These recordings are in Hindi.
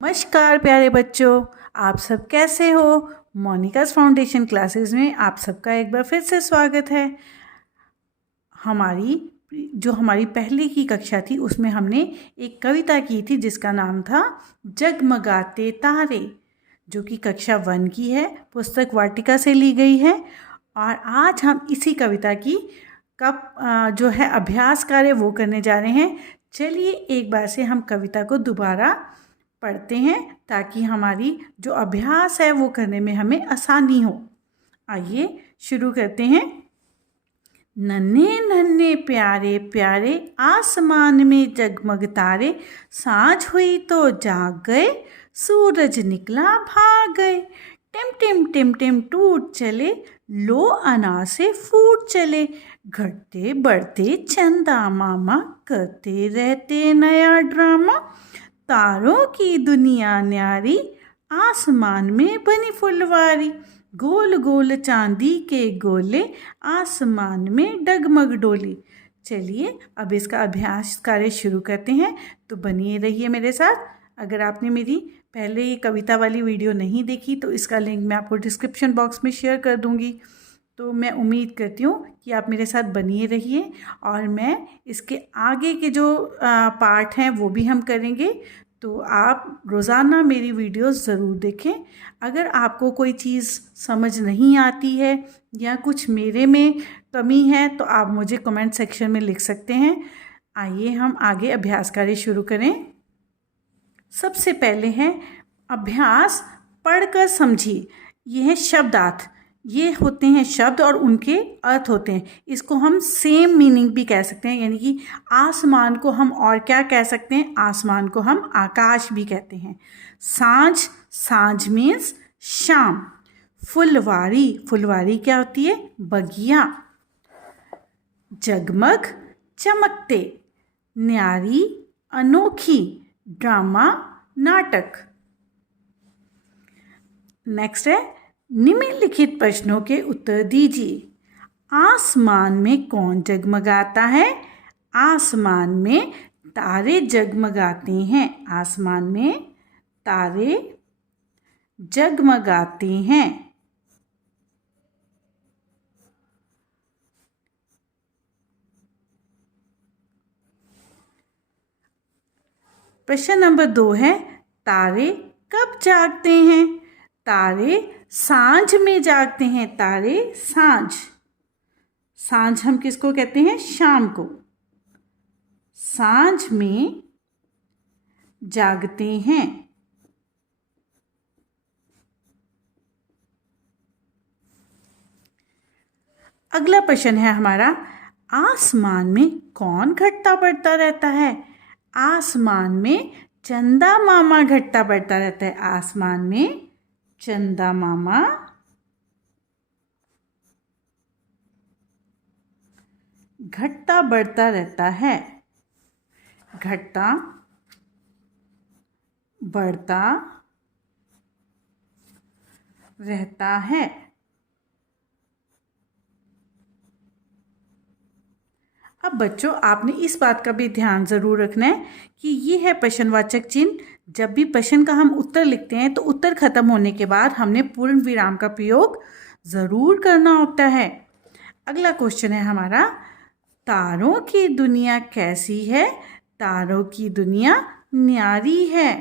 नमस्कार प्यारे बच्चों, आप सब कैसे हो। मोनिकास फाउंडेशन क्लासेस में आप सबका एक बार फिर से स्वागत है। हमारी पहली की कक्षा थी उसमें हमने एक कविता की थी जिसका नाम था जगमगाते तारे, जो कि कक्षा 1 की है, पुस्तक वाटिका से ली गई है। और आज हम इसी कविता की जो है अभ्यास कार्य वो करने जा रहे हैं। चलिए एक बार से हम कविता को दोबारा पढ़ते हैं ताकि हमारी जो अभ्यास है वो करने में हमें आसानी हो। आइए शुरू करते हैं। नन्हे नन्हे प्यारे प्यारे आसमान में जगमग तारे, सांझ हुई तो जाग गए, सूरज निकला भाग गए। टिम टिम टिम टिम टूट चले, लो अनार से फूट चले, घटते बढ़ते चंदा मामा, करते रहते नया ड्रामा। तारों की दुनिया न्यारी, आसमान में बनी फुलवारी, गोल गोल चांदी के गोले, आसमान में डगमग डोली। चलिए अब इसका अभ्यास कार्य शुरू करते हैं, तो बनिए रहिए मेरे साथ। अगर आपने मेरी पहले ये कविता वाली वीडियो नहीं देखी तो इसका लिंक मैं आपको डिस्क्रिप्शन बॉक्स में शेयर कर दूँगी। तो मैं उम्मीद करती हूँ कि आप मेरे साथ बनिए रहिए और मैं इसके आगे के जो पार्ट हैं वो भी हम करेंगे। तो आप रोज़ाना मेरी वीडियोस ज़रूर देखें। अगर आपको कोई चीज़ समझ नहीं आती है या कुछ मेरे में कमी है तो आप मुझे कमेंट सेक्शन में लिख सकते हैं। आइए हम आगे अभ्यास कार्य शुरू करें। सबसे पहले है अभ्यास पढ़कर समझिए। ये है शब्दार्थ, ये होते हैं शब्द और उनके अर्थ होते हैं। इसको हम सेम मीनिंग भी कह सकते हैं, यानी कि आसमान को हम और क्या कह सकते हैं, आसमान को हम आकाश भी कहते हैं। सांझ, सांझ मीन्स शाम। फुलवारी, फुलवारी क्या होती है, बगिया। जगमग, चमकते। न्यारी, अनोखी। ड्रामा, नाटक। नेक्स्ट है निम्नलिखित प्रश्नों के उत्तर दीजिए। आसमान में कौन जगमगाता है? आसमान में तारे जगमगाते हैं। आसमान में तारे जगमगाते हैं। प्रश्न नंबर 2 है तारे कब जागते हैं? तारे सांझ में जागते हैं। तारे सांझ, सांझ हम किसको कहते हैं, शाम को। सांझ में जागते हैं। अगला प्रश्न है हमारा, आसमान में कौन घटता बढ़ता रहता है? आसमान में चंदा मामा घटता बढ़ता रहता है। आसमान में चंदा मामा घटता बढ़ता रहता है। घटता बढ़ता रहता है। अब बच्चों आपने इस बात का भी ध्यान ज़रूर रखना है कि ये है प्रश्नवाचक चिन्ह। जब भी प्रश्न का हम उत्तर लिखते हैं तो उत्तर खत्म होने के बाद हमने पूर्ण विराम का प्रयोग ज़रूर करना होता है। अगला क्वेश्चन है हमारा, तारों की दुनिया कैसी है? तारों की दुनिया न्यारी है।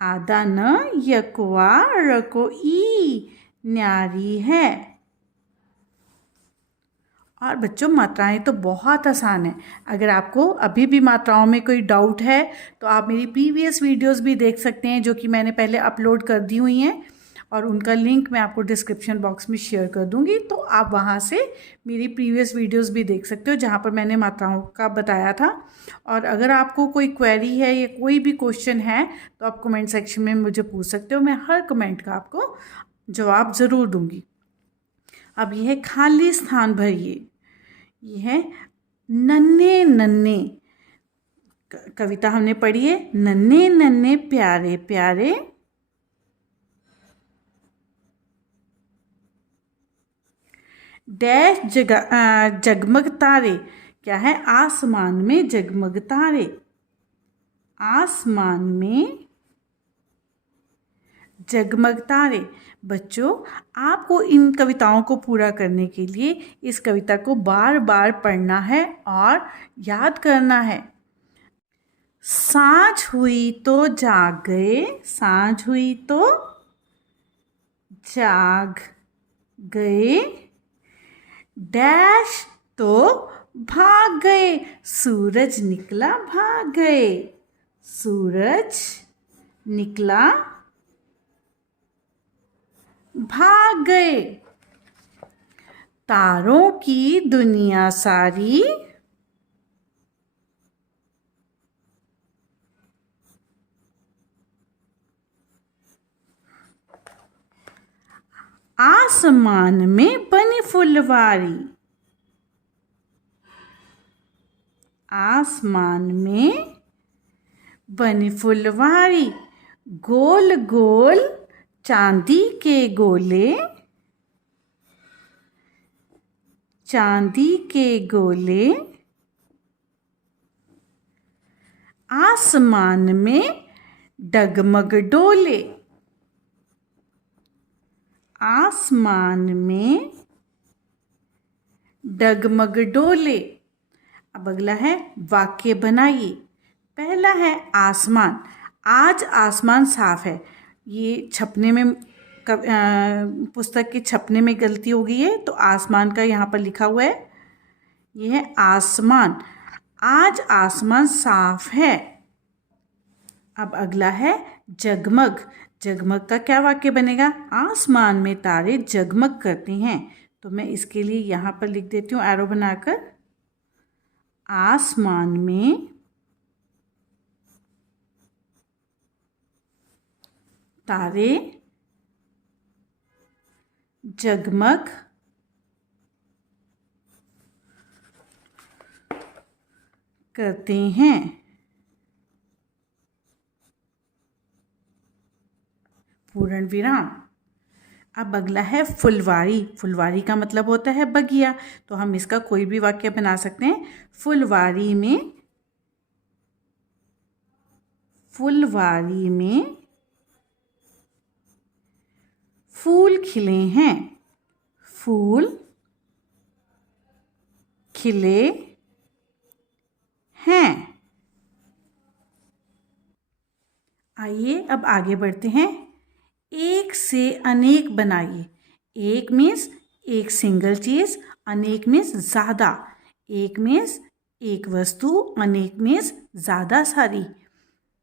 आदा न यकवा रको ई, न्यारी है। और बच्चों मात्राएं तो बहुत आसान है। अगर आपको अभी भी मात्राओं में कोई डाउट है तो आप मेरी प्रीवियस वीडियोस भी देख सकते हैं जो कि मैंने पहले अपलोड कर दी हुई हैं, और उनका लिंक मैं आपको डिस्क्रिप्शन बॉक्स में शेयर कर दूंगी। तो आप वहां से मेरी प्रीवियस वीडियोस भी देख सकते हो जहां पर मैंने मात्राओं का बताया था। और अगर आपको कोई क्वेरी है या कोई भी क्वेश्चन है तो आप कमेंट सेक्शन में मुझे पूछ सकते हो। मैं हर कमेंट का आपको जवाब ज़रूर दूंगी। अब यह है खाली स्थान भरिए। ये है नन्हे नन्हे। कविता हमने पढ़ी है, नन्हे नन्हे प्यारे प्यारे डैश जगमग तारे। क्या है, आसमान में जगमग तारे। आसमान में जगमग तारे। बच्चों, आपको इन कविताओं को पूरा करने के लिए इस कविता को बार बार पढ़ना है और याद करना है। सांझ हुई तो जाग गए, सांझ हुई तो जाग गए, डैश तो भाग गए, सूरज निकला भाग गए, सूरज निकला भाग गए। तारों की दुनिया सारी आसमान में बनी फुलवारी, आसमान में बनी फुलवारी, गोल गोल चांदी के गोले, चांदी के गोले, आसमान में डगमग डोले, आसमान में डगमग डोले। अब अगला है वाक्य बनाइए। पहला है आसमान। आज आसमान साफ है। ये छपने में पुस्तक के छपने में गलती हो गई है, तो आसमान का यहाँ पर लिखा हुआ है, ये है आसमान। आज आसमान साफ है। अब अगला है जगमग। जगमग का क्या वाक्य बनेगा? आसमान में तारे जगमग करते हैं। तो मैं इसके लिए यहाँ पर लिख देती हूँ एरो बनाकर, आसमान में तारे जगमग करते हैं। पूर्ण विराम। अब अगला है फुलवारी। फुलवारी का मतलब होता है बगिया, तो हम इसका कोई भी वाक्य बना सकते हैं। फुलवारी में, फुलवारी में फूल खिले हैं, फूल खिले हैं। आइए अब आगे बढ़ते हैं। एक से अनेक बनाइए। एक मीन्स एक सिंगल चीज, अनेक मीन्स ज़्यादा। एक मीन्स एक वस्तु, अनेक मीन्स ज़्यादा सारी।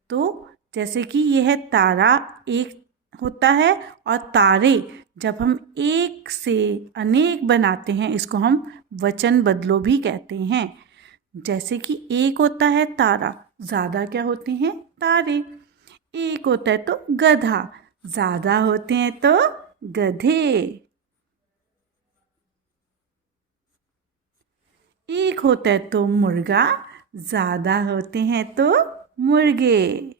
तो जैसे कि यह तारा एक होता है, और तारे जब हम एक से अनेक बनाते हैं, इसको हम वचन बदलो भी कहते हैं। जैसे कि एक होता है तारा, ज़्यादा क्या होते हैं? तारे। एक होता है तो गधा, ज़्यादा होते हैं तो गधे। एक होता है तो मुर्गा, ज़्यादा होते हैं तो मुर्गे।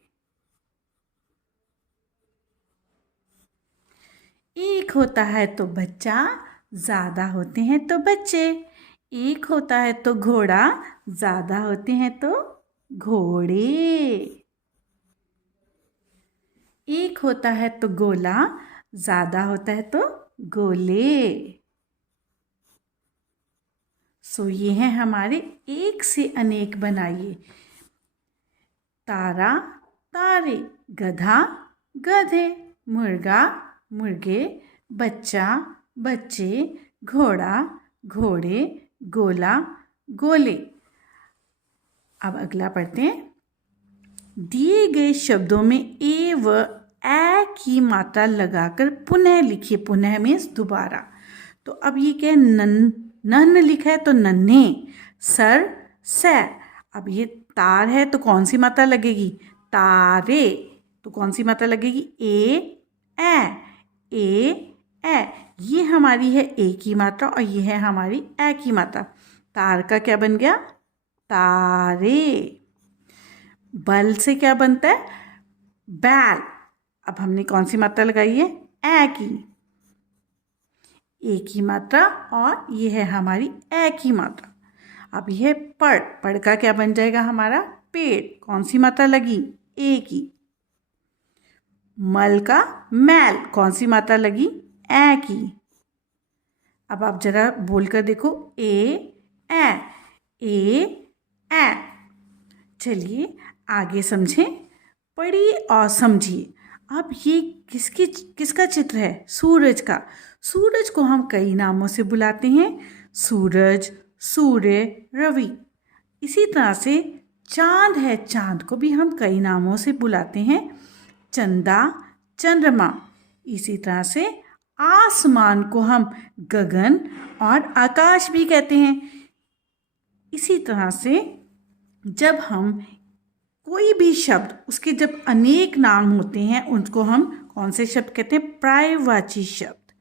एक होता है तो बच्चा, ज़्यादा होते हैं तो बच्चे। एक होता है तो घोड़ा, ज़्यादा होते हैं तो घोड़े। एक होता है तो गोला, ज़्यादा होता है तो गोले। सो ये है हमारे एक से अनेक बनाइए। तारा, तारे, गधा, गधे, मुर्गा, मुर्गे, बच्चा, बच्चे, घोड़ा, घोड़े, गोला, गोले। अब अगला पढ़ते हैं। दिए गए शब्दों में ए व ए की मात्रा लगाकर पुनः लिखिए। पुनः मीन्स दोबारा। तो अब ये क्या है? नन्ह लिखा है तो नन्हे। सर, सैर। अब ये तार है तो कौन सी मात्रा लगेगी? तारे। तो कौन सी मात्रा लगेगी? ए ए। ये हमारी है ए की मात्रा और ये है हमारी ए की मात्रा। तार का क्या बन गया? तारे। बल से क्या बनता है? बैल। अब हमने कौन सी मात्रा लगाई है? ए की। ए की मात्रा और ये है हमारी ए की मात्रा। अब यह पढ़, पढ़ का क्या बन जाएगा हमारा? पेड़, कौन सी मात्रा लगी? ए की। मल का मैल, कौन सी मात्रा लगी? ए की। अब आप जरा बोलकर देखो, ए ए। चलिए आगे समझें, पढ़िए और समझिए। अब ये किसका चित्र है? सूरज का। सूरज को हम कई नामों से बुलाते हैं, सूरज, सूर्य, रवि। इसी तरह से चांद है, चांद को भी हम कई नामों से बुलाते हैं, चंदा, चंद्रमा। इसी तरह से आसमान को हम गगन और आकाश भी कहते हैं। इसी तरह से जब हम कोई भी शब्द, उसके जब अनेक नाम होते हैं, उनको हम कौन से शब्द कहते हैं? पर्यायवाची शब्द।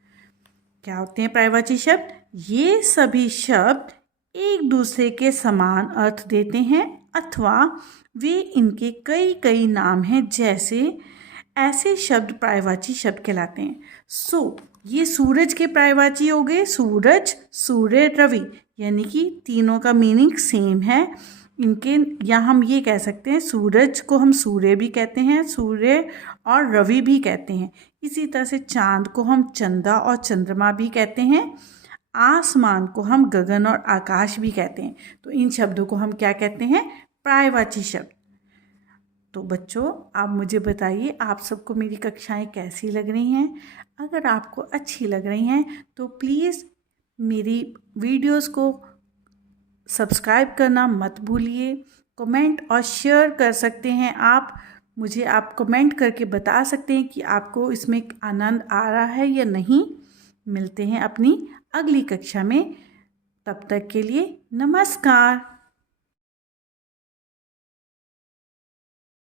क्या होते हैं पर्यायवाची शब्द? ये सभी शब्द एक दूसरे के समान अर्थ देते हैं अथवा वे इनके कई कई नाम हैं, जैसे ऐसे शब्द पर्यायवाची शब्द कहलाते हैं। ये सूरज के पर्यायवाची हो गए, सूरज, सूर्य, रवि, यानी कि तीनों का मीनिंग सेम है। इनके या हम ये कह सकते हैं, सूरज को हम सूर्य भी कहते हैं, सूर्य और रवि भी कहते हैं। इसी तरह से चांद को हम चंदा और चंद्रमा भी कहते हैं, आसमान को हम गगन और आकाश भी कहते हैं। तो इन शब्दों को हम क्या कहते हैं? पर्यायवाची शब्द। तो बच्चों, आप मुझे बताइए, आप सबको मेरी कक्षाएं कैसी लग रही हैं? अगर आपको अच्छी लग रही हैं तो प्लीज़ मेरी वीडियोस को सब्सक्राइब करना मत भूलिए। कमेंट और शेयर कर सकते हैं आप कमेंट करके बता सकते हैं कि आपको इसमें आनंद आ रहा है या नहीं। मिलते हैं अपनी अगली कक्षा में, तब तक के लिए नमस्कार।